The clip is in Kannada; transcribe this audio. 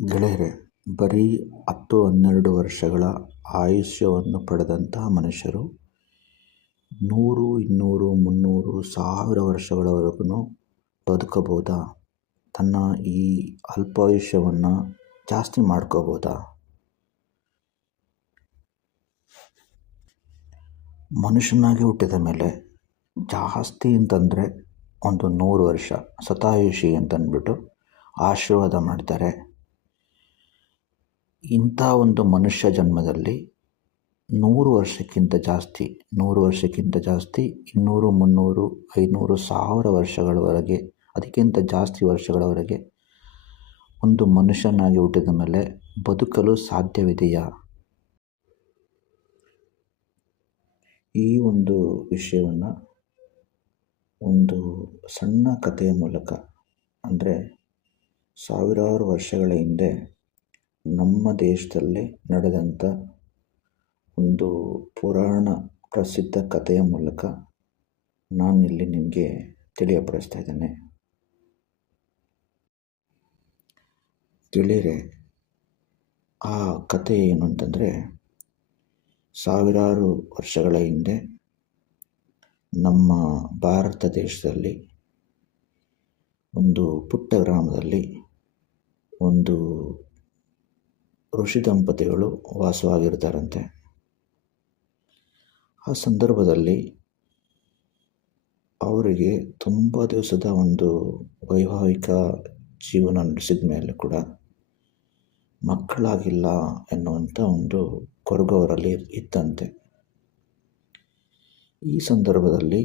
ಗೆಳೆಯರೇ, ಬರೀ 10-12 ವರ್ಷಗಳ ಆಯುಷ್ಯವನ್ನು ಪಡೆದಂತಹ ಮನುಷ್ಯರು 100, 200, 300, 1000 ವರ್ಷಗಳವರೆಗೂ ಬದುಕಬಹುದಾ? ತನ್ನ ಈ ಅಲ್ಪಾಯುಷ್ಯವನ್ನು ಜಾಸ್ತಿ ಮಾಡ್ಕೋಬೋದಾ? ಮನುಷ್ಯನಾಗಿ ಹುಟ್ಟಿದ ಮೇಲೆ ಜಾಸ್ತಿ ಅಂತಂದರೆ ಒಂದು 100 ವರ್ಷ ಶತಾಯುಷಿ ಅಂತಂದ್ಬಿಟ್ಟು ಆಶೀರ್ವಾದ ಮಾಡ್ತಾರೆ. ಇಂಥ ಒಂದು ಮನುಷ್ಯ ಜನ್ಮದಲ್ಲಿ 100 ವರ್ಷಕ್ಕಿಂತ ಜಾಸ್ತಿ 200, 300, 500, 1000 ವರ್ಷಗಳವರೆಗೆ, ಅದಕ್ಕಿಂತ ಜಾಸ್ತಿ ವರ್ಷಗಳವರೆಗೆ ಒಂದು ಮನುಷ್ಯನಾಗಿ ಹುಟ್ಟಿದ ಮೇಲೆ ಬದುಕಲು ಸಾಧ್ಯವಿದೆಯಾ? ಈ ಒಂದು ವಿಷಯವನ್ನು ಒಂದು ಸಣ್ಣ ಕಥೆಯ ಮೂಲಕ, ಅಂದರೆ ಸಾವಿರಾರು ವರ್ಷಗಳ ಹಿಂದೆ ನಮ್ಮ ದೇಶದಲ್ಲಿ ನಡೆದಂಥ ಒಂದು ಪುರಾಣ ಪ್ರಸಿದ್ಧ ಕಥೆಯ ಮೂಲಕ ನಾನಿಲ್ಲಿ ನಿಮಗೆ ತಿಳಿಯಪಡಿಸ್ತಾ ಇದ್ದೇನೆ. ಗೆಳೆಯರೆ, ಆ ಕಥೆ ಏನು ಅಂತಂದರೆ, ಸಾವಿರಾರು ವರ್ಷಗಳ ಹಿಂದೆ ನಮ್ಮ ಭಾರತ ದೇಶದಲ್ಲಿ ಒಂದು ಪುಟ್ಟ ಗ್ರಾಮದಲ್ಲಿ ಒಂದು ಋಷಿ ದಂಪತಿಗಳು ವಾಸವಾಗಿರ್ತಾರಂತೆ. ಆ ಸಂದರ್ಭದಲ್ಲಿ ಅವರಿಗೆ ತುಂಬ ದಿವಸದ ಒಂದು ವೈವಾಹಿಕ ಜೀವನ ನಡೆಸಿದ ಮೇಲೆ ಕೂಡ ಮಕ್ಕಳಾಗಿಲ್ಲ ಎನ್ನುವಂಥ ಒಂದು ಕೊರಗು ಅವರಲ್ಲಿ ಇತ್ತಂತೆ. ಈ ಸಂದರ್ಭದಲ್ಲಿ